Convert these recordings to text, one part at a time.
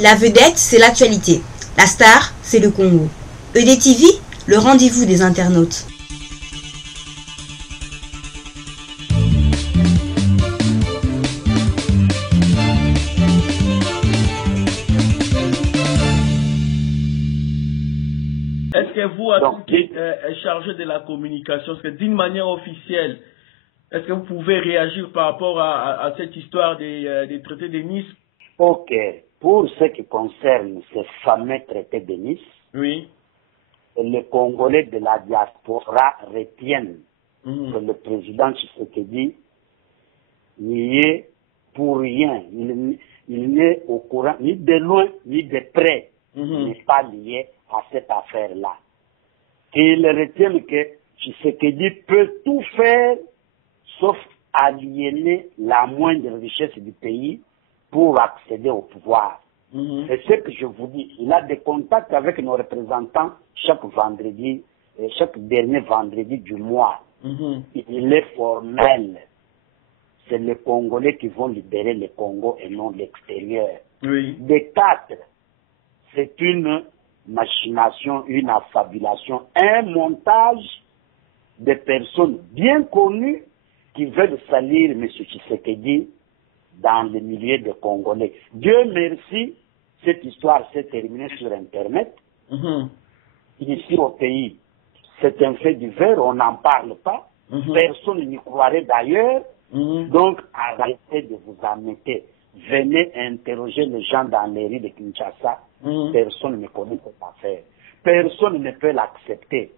La vedette, c'est l'actualité. La star, c'est le Congo. EDTV, le rendez-vous des internautes. Est-ce que vous, en tant que chargé de la communication, est-ce que d'une manière officielle, est-ce que vous pouvez réagir par rapport à cette histoire des traités de Nice? Ok. Pour ce qui concerne ces fameux traités de Nice, oui, les Congolais de la diaspora retiennent que le président Tshisekedi n'y est pour rien. Il n'est au courant ni de loin ni de près. Il n'est pas lié à cette affaire-là. Qu'ils retiennent que Tshisekedi peut tout faire sauf aliéner la moindre richesse du pays pour accéder au pouvoir. C'est ce que je vous dis. Il a des contacts avec nos représentants chaque vendredi, chaque dernier vendredi du mois. Il est formel. C'est les Congolais qui vont libérer le Congo et non l'extérieur. oui. Des quatre, c'est une machination, une affabulation, un montage de personnes bien connues qui veulent salir M. Tshisekedi dans le milieu des Congolais. Dieu merci, cette histoire s'est terminée sur Internet. Ici au pays, c'est un fait divers, on n'en parle pas. Personne n'y croirait d'ailleurs. Donc, arrêtez de vous embêter. Venez interroger les gens dans les rues de Kinshasa. Personne ne connaît cette affaire. Personne ne peut l'accepter.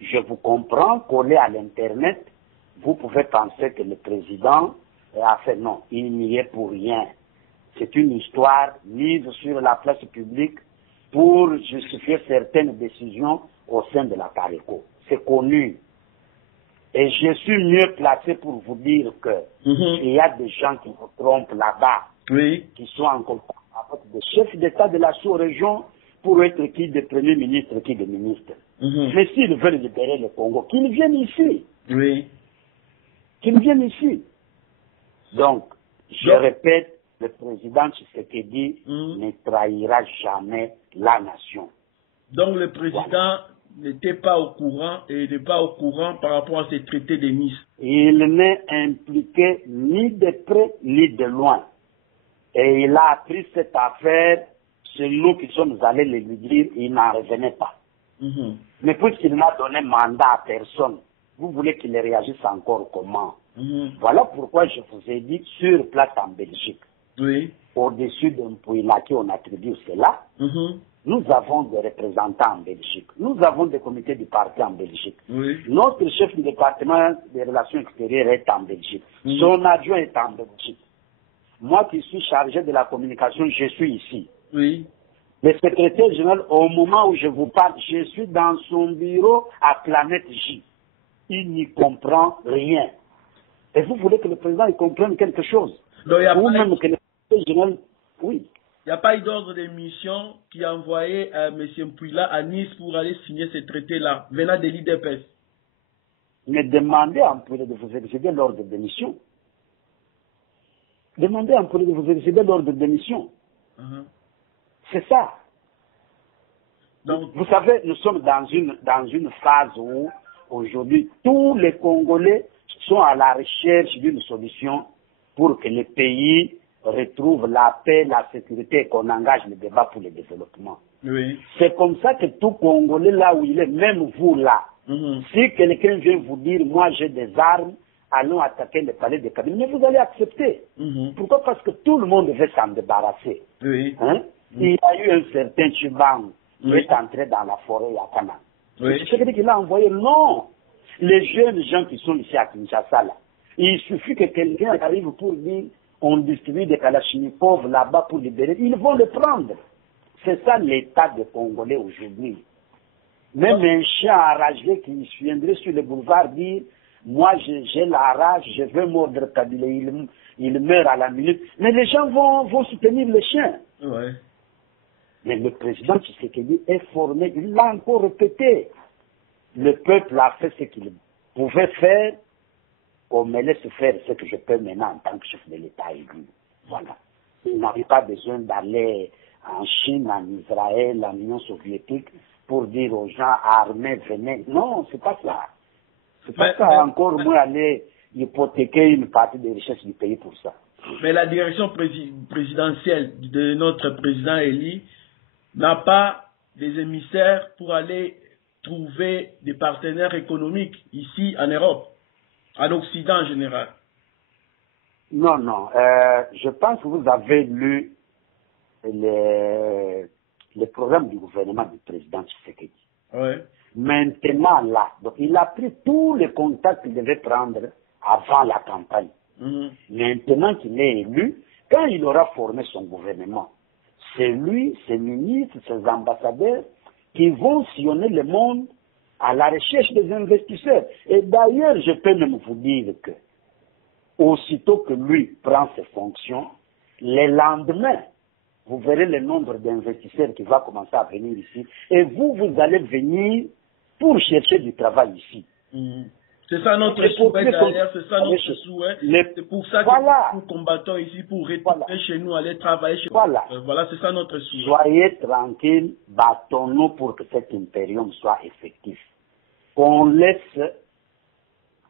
Je vous comprends, collé à l'Internet, vous pouvez penser que le président a fait non, il n'y est pour rien. C'est une histoire mise sur la place publique pour justifier certaines décisions au sein de la CARECO. C'est connu. Et je suis mieux placé pour vous dire que il y a des gens qui vous trompent là-bas, qui sont en contact avec des chefs d'État de la sous-région pour être qui de Premier ministre, qui de ministre. Mais s'ils veulent libérer le Congo, qu'ils viennent ici. Qu'ils viennent ici. Donc, je répète, le président Tshisekedi ne trahira jamais la nation. Donc le président n'était pas au courant et n'est pas au courant par rapport à ces traités de Nice. Il n'est impliqué ni de près ni de loin. Et il a appris cette affaire, c'est nous qui sommes allés le lui dire, il n'en revenait pas. Mais puisqu'il n'a donné mandat à personne, vous voulez qu'il réagisse encore comment? Voilà pourquoi je vous ai dit sur place en Belgique, au-dessus d'un Pouila qui on attribue cela, nous avons des représentants en Belgique, nous avons des comités du parti en Belgique, notre chef du département des relations extérieures est en Belgique, son adjoint est en Belgique. Moi qui suis chargé de la communication, je suis ici. Le secrétaire général, au moment où je vous parle, je suis dans son bureau à Planète J. Il n'y comprend rien. Et vous voulez que le président il comprenne quelque chose? Donc, ou même que le secrétaire général, oui. Il n'y a pas eu d'ordre de mission qui a envoyé M. Mpouila à Nice pour aller signer ce traité-là, venant de l'IDPS. Mais demandez à Mpouila de vous exécuter l'ordre de mission. Demandez à Mpouila de vous exécuter l'ordre de mission. C'est ça. Donc, vous savez, nous sommes dans une phase où, aujourd'hui, tous les Congolais sont à la recherche d'une solution pour que le pays retrouve la paix, la sécurité et qu'on engage le débat pour le développement. C'est comme ça que tout Congolais, là où il est, même vous là, si quelqu'un vient vous dire, moi j'ai des armes, allons attaquer le palais de Kabila, mais vous allez accepter. Pourquoi? Parce que tout le monde veut s'en débarrasser. Il y a eu un certain Chibang qui est entré dans la forêt à Kana. C'est qu'il a envoyé, non. Les jeunes gens qui sont ici à Kinshasa, là, il suffit que quelqu'un arrive pour dire on distribue des Kalachnikov là-bas pour libérer, ils vont le prendre. C'est ça l'état des Congolais aujourd'hui. Même un chien enragé qui viendrait sur le boulevard dire moi j'ai la rage, je veux mordre Kabila, il meurt à la minute. Mais les gens vont soutenir le chien. Mais le président Tshisekedi est formé, il l'a encore répété. Le peuple a fait ce qu'il pouvait faire, qu'on me laisse faire ce que je peux maintenant en tant que chef de l'État élu. Voilà. Il n'avait pas besoin d'aller en Chine, en Israël, en Union soviétique, pour dire aux gens armés, venez. Non, c'est pas ça. C'est pas ça. Encore moins aller hypothéquer une partie des richesses du pays pour ça. Mais la direction présidentielle de notre président Elie n'a pas des émissaires pour aller trouver des partenaires économiques ici en Europe, en Occident en général. Non, non. Je pense que vous avez lu le programme du gouvernement du président Tshisekedi. Oui. Maintenant, là, donc, il a pris tous les contacts qu'il devait prendre avant la campagne. Maintenant qu'il est élu, quand il aura formé son gouvernement, c'est lui, ses ministres, ses ambassadeurs qui vont sillonner le monde à la recherche des investisseurs. Et d'ailleurs, je peux même vous dire que, aussitôt que lui prend ses fonctions, le lendemain, vous verrez le nombre d'investisseurs qui va commencer à venir ici. Et vous allez venir pour chercher du travail ici. C'est ça notre souhait d'ailleurs, c'est ça notre souhait. C'est pour ça que nous combattons ici, pour retourner chez nous, aller travailler chez nous. Voilà, c'est ça notre souhait. Soyez tranquille, battons-nous pour que cet impérium soit effectif. Qu'on laisse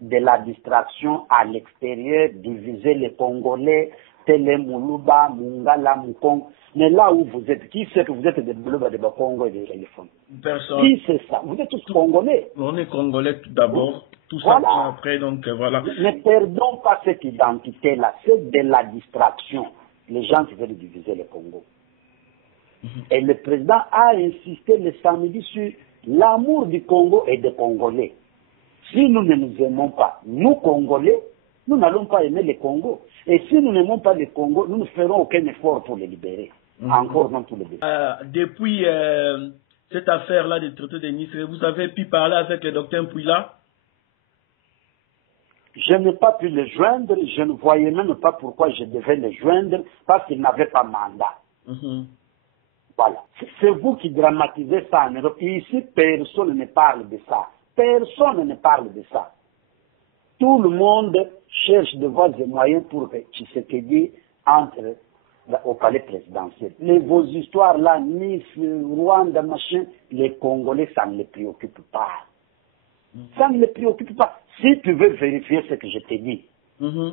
de la distraction à l'extérieur, diviser les Congolais, Télé, Moulouba, Mungala, Mukong. Mais là où vous êtes, qui sait que vous êtes des Moulouba, des Congo et des téléphones? Personne. Qui sait ça? Vous êtes tous Congolais. On est Congolais tout d'abord, tout ça après, donc voilà. Ne perdons pas cette identité-là, c'est de la distraction. Les gens qui veulent diviser le Congo. Et le président a insisté le samedi sur l'amour du Congo et des Congolais. Si nous ne nous aimons pas, nous Congolais, nous n'allons pas aimer le Congo. Et si nous n'aimons pas le Congo, nous ne ferons aucun effort pour le libérer. Encore non pour le libérer. Depuis cette affaire-là des traités de Nice, vous avez pu parler avec le docteur Mpouila? Je n'ai pas pu le joindre, je ne voyais même pas pourquoi je devais le joindre, parce qu'il n'avait pas mandat. Voilà. C'est vous qui dramatisez ça en Europe. Ici, personne ne parle de ça. Personne ne parle de ça. Tout le monde cherche de voies et moyens pour que Tshisekedi entre au palais présidentiel. Mais vos histoires là, Nice, Rwanda, machin, les Congolais, ça ne les préoccupe pas. Ça ne les préoccupe pas. Si tu veux vérifier ce que je t'ai dit,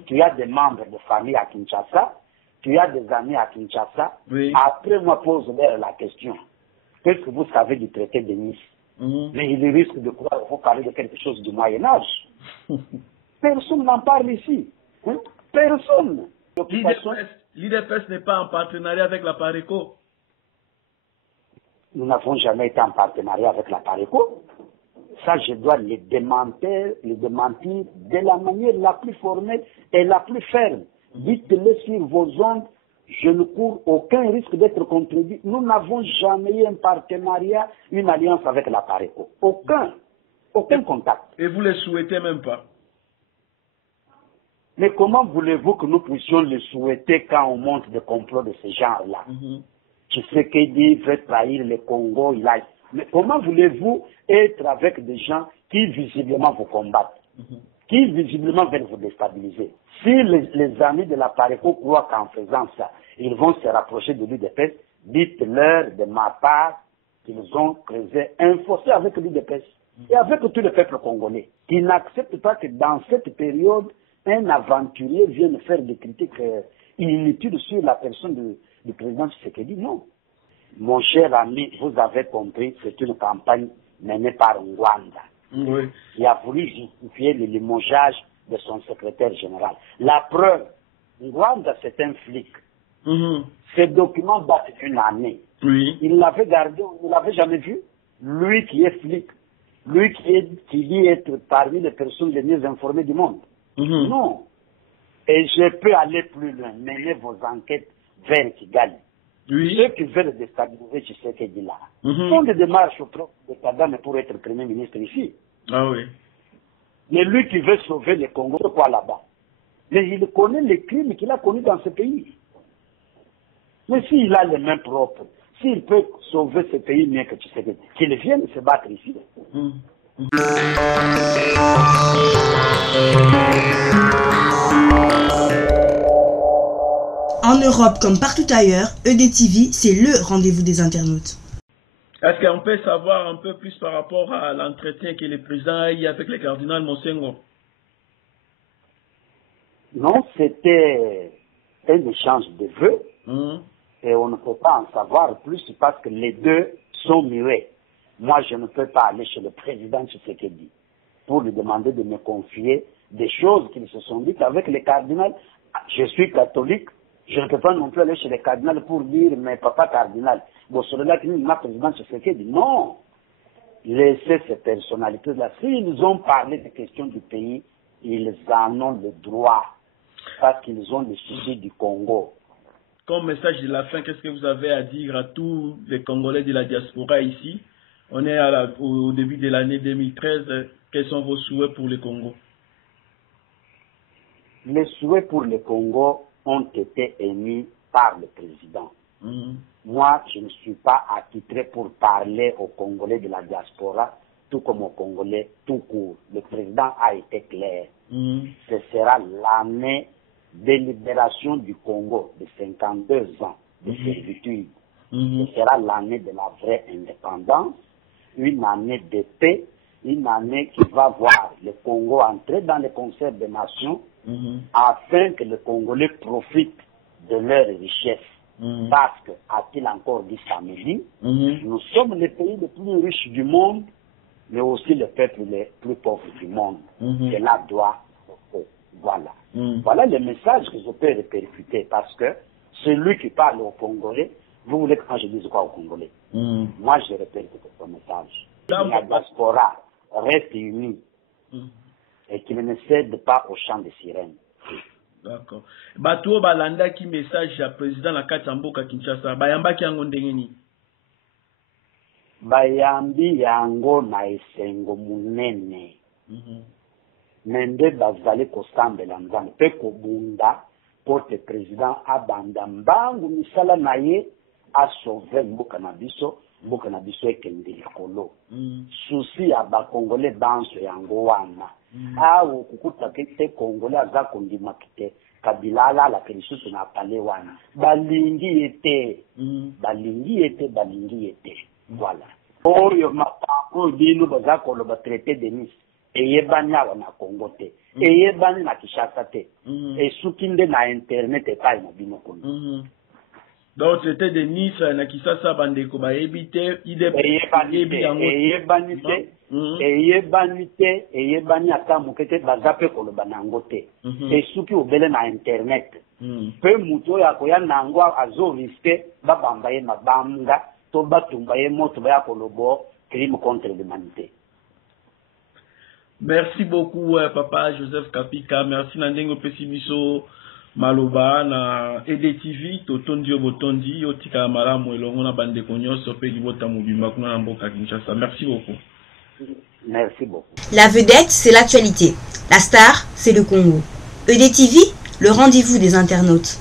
tu as des membres de famille à Kinshasa, tu as des amis à Kinshasa, après moi pose-leur la question. Qu'est-ce que vous savez du traité de Nice? Mais il risque de croire que vous parlez de quelque chose du Moyen-Âge. Personne n'en parle ici. Personne. L'IDPS n'est pas en partenariat avec la PARECO. Nous n'avons jamais été en partenariat avec la PARECO. Ça, je dois le démentir de la manière la plus formelle et la plus ferme. Dites-le sur vos ondes, je ne cours aucun risque d'être contredit. Nous n'avons jamais eu un partenariat, une alliance avec la PARECO. Aucun contact. Et vous ne le souhaitez même pas? Mais comment voulez-vous que nous puissions le souhaiter quand on monte des complots de ce genre-là? Tshisekedi veut trahir le Congo, mais comment voulez-vous être avec des gens qui visiblement vous combattent, qui visiblement veulent vous déstabiliser? Si les amis de la PARECO croient qu'en faisant ça, ils vont se rapprocher de l'UDPS, dites-leur de ma part qu'ils ont creusé un fossé avec l'UDPS et avec tout le peuple congolais, qui n'acceptent pas que dans cette période, un aventurier vienne faire des critiques inutiles sur la personne du président Tshisekedi. Non. Mon cher ami, vous avez compris, c'est une campagne menée par Rwanda, qui a voulu justifier le limogeage de son secrétaire général. La preuve, Rwanda, c'est un flic. Ces documents datent d'une année. Il l'avait gardé, on ne l'avait jamais vu. Lui qui est flic, lui qui dit être parmi les personnes les mieux informées du monde. Non. Et je peux aller plus loin, mener vos enquêtes vers Kigali. Ceux qui veulent déstabiliser Tshisekedi là font des démarches auprès de Kagame pour être Premier ministre ici. Mais lui qui veut sauver le Congo, c'est quoi là-bas? Mais il connaît les crimes qu'il a connus dans ce pays. Mais s'il a les mains propres, s'il peut sauver ce pays mieux que Tshisekedi, qu'il vienne se battre ici. En Europe comme partout ailleurs, EDTV, c'est le rendez-vous des internautes. Est-ce qu'on peut savoir un peu plus par rapport à l'entretien que le président a eu avec le cardinal Monsengo? Non, c'était un échange de vœux. Et on ne peut pas en savoir plus parce que les deux sont muets. Moi, je ne peux pas aller chez le président Tshisekedi pour lui demander de me confier des choses qu'ils se sont dites avec le cardinal. Je suis catholique, je ne peux pas non plus aller chez le cardinal pour dire, mais papa cardinal, bon, celui-là qui dit, ma président Tshisekedi, non. Laissez ces personnalités-là. S'ils ont parlé des questions du pays, ils en ont le droit. Parce qu'ils ont le sujet du Congo. Comme message de la fin, qu'est-ce que vous avez à dire à tous les Congolais de la diaspora ici? On est au début de l'année 2013. Quels sont vos souhaits pour le Congo? Les souhaits pour le Congo ont été émis par le président. Moi, je ne suis pas attitré pour parler aux Congolais de la diaspora, tout comme aux Congolais tout court. Le président a été clair. Ce sera l'année de libération du Congo de 52 ans de servitude. Ce sera l'année de la vraie indépendance, une année de paix, une année qui va voir le Congo entrer dans le concert des nations afin que les Congolais profitent de leurs richesses. Parce que, a-t-il encore dit samedi, nous sommes le pays le plus riche du monde, mais aussi le peuple le plus pauvre du monde. Cela doit. Voilà. Voilà le message que je peux répercuter parce que celui qui parle aux Congolais, vous voulez que je dise quoi aux Congolais? Moi, je répercute ce message. La diaspora reste unie et qu'il ne cède pas au chant des sirènes. D'accord. Bato balanda qui message à président la Katamboka Kinshasa. Bayamba ki yango ndengeni. Bayambi yango na esengo munene. Mende bazali kosambela nzambe pe kobunda porte président abanda mbangu misala na ye asauve mboka na biso ekende likolo. Susi ya bakongole banso yango wana. Awo kukuta kete kongole aza kondima kite kabila ala ke lisusu na pale wana. Balingi ete. Voilà. Oyo mapango bino baza koloba traité de Nice. Eyebani awa na Congo te. Eyebani na Kinshasa te. Esukinde na internet epai na bino kono. Donc traité de Nice na Kinshasa bandeko ba ebite eyebani ata mokete baza pe koloba nango te. Esuki obele na internet. Pe muto ya koya nango azo riske babamba ye mabanga to batumba ye moto ba kolobo crime contre l'humanité. Merci beaucoup, Papa Joseph Kapika. Merci Nandengo Pesibiso Maloba na EDTV Totondi Obotondi Otika Malamu elongo na bande konyoso pe libota mobimba kuna na mboka Kinshasa. Merci beaucoup. Merci beaucoup. La vedette, c'est l'actualité. La star, c'est le Congo. EDTV, le rendez-vous des internautes.